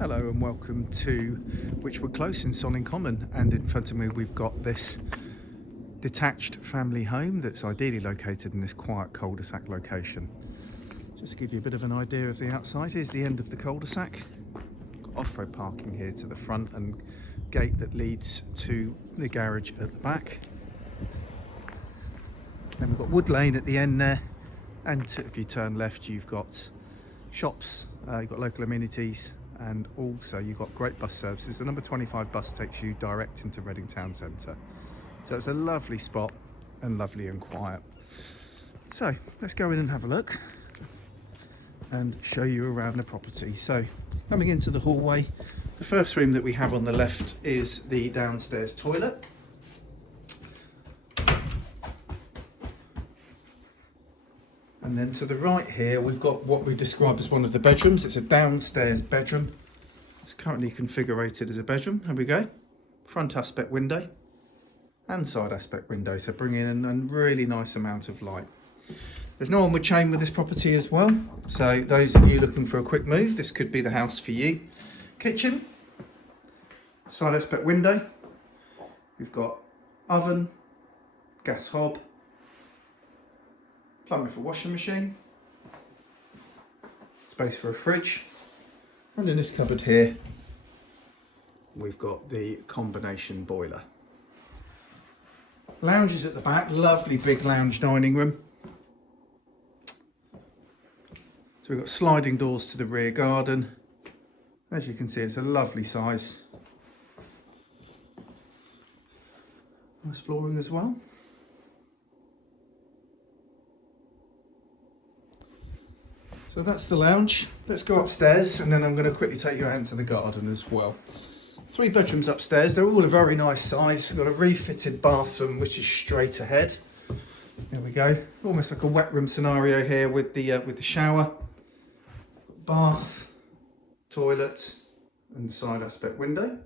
Hello and welcome to Wychwood Close in Sonning Common, and in front of me we've got this detached family home that's ideally located in this quiet cul-de-sac location. Just to give you a bit of an idea of the outside, here's the end of the cul-de-sac. Got off-road parking here to the front and gate that leads to the garage at the back. Then we've got Wood Lane at the end there, and if you turn left you've got shops, you've got local amenities, and also you've got great bus services. The number 25 bus takes you direct into Reading Town Centre. So it's a lovely spot and lovely and quiet. So let's go in and have a look and show you around the property. So coming into the hallway, the first room that we have on the left is the downstairs toilet. And then to the right here, we've got what we describe as one of the bedrooms. It's a downstairs bedroom. It's currently configured as a bedroom. There we go. Front aspect window and side aspect window. So bringing in a really nice amount of light. There's no onward chain with this property as well. So those of you looking for a quick move, this could be the house for you. Kitchen, side aspect window. We've got oven, gas hob, plumbing for washing machine, space for a fridge, and in this cupboard here we've got the combination boiler. Lounges at the back, lovely big lounge dining room. So we've got sliding doors to the rear garden. As you can see, it's a lovely size. Nice flooring as well. So that's the lounge. Let's go upstairs and then I'm going to quickly take you out into the garden as well. 3 bedrooms upstairs. They're all a very nice size. We've got a refitted bathroom which is straight ahead. There we go. Almost like a wet room scenario here with the shower, bath, toilet and side aspect window.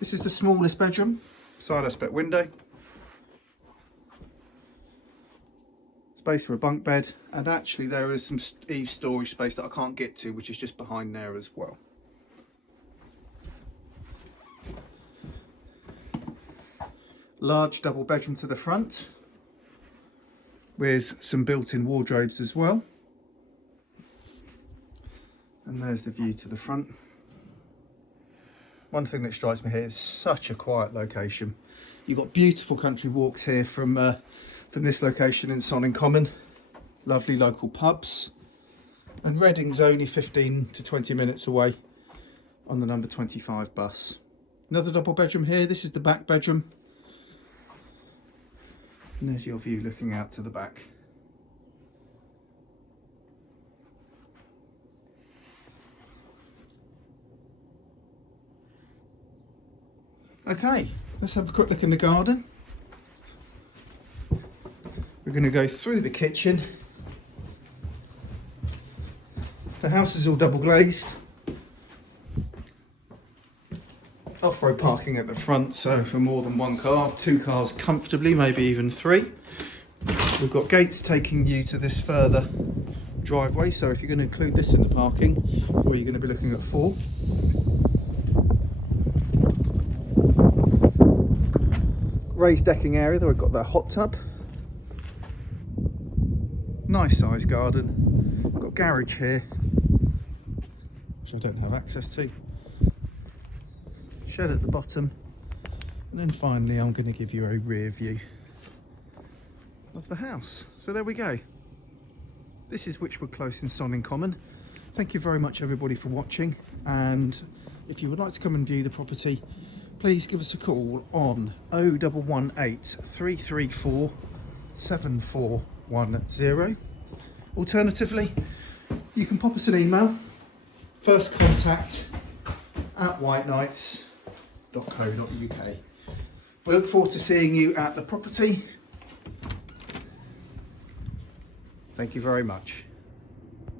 This is the smallest bedroom. Side aspect window. Space for a bunk bed, and actually there is some eave storage space that I can't get to, which is just behind there as well. Large double bedroom to the front with some built-in wardrobes as well, and there's the view to the front. One thing that strikes me here is such a quiet location. You've got beautiful country walks here from this location in Sonning Common. Lovely local pubs, and Reading's only 15 to 20 minutes away on the number 25 bus. Another double bedroom here. This is the back bedroom, and there's your view looking out to the back. Okay, let's have a quick look in the garden. We're going to go through the kitchen. The house is all double glazed. Off-road parking at the front, so for more than one car, 2 cars comfortably, maybe even 3. We've got gates taking you to this further driveway, so if you're going to include this in the parking, or you're going to be looking at 4. Raised decking area, though we've got that hot tub. Nice sized garden. We've got garage here, which I don't have access to. Shed at the bottom. And then finally I'm going to give you a rear view of the house. So there we go. This is Wychwood Close in Sonning Common. Thank you very much everybody for watching, and if you would like to come and view the property, please give us a call on 0118 334 7410. Alternatively, you can pop us an email, firstcontact@whiteknights.co.uk. We look forward to seeing you at the property. Thank you very much.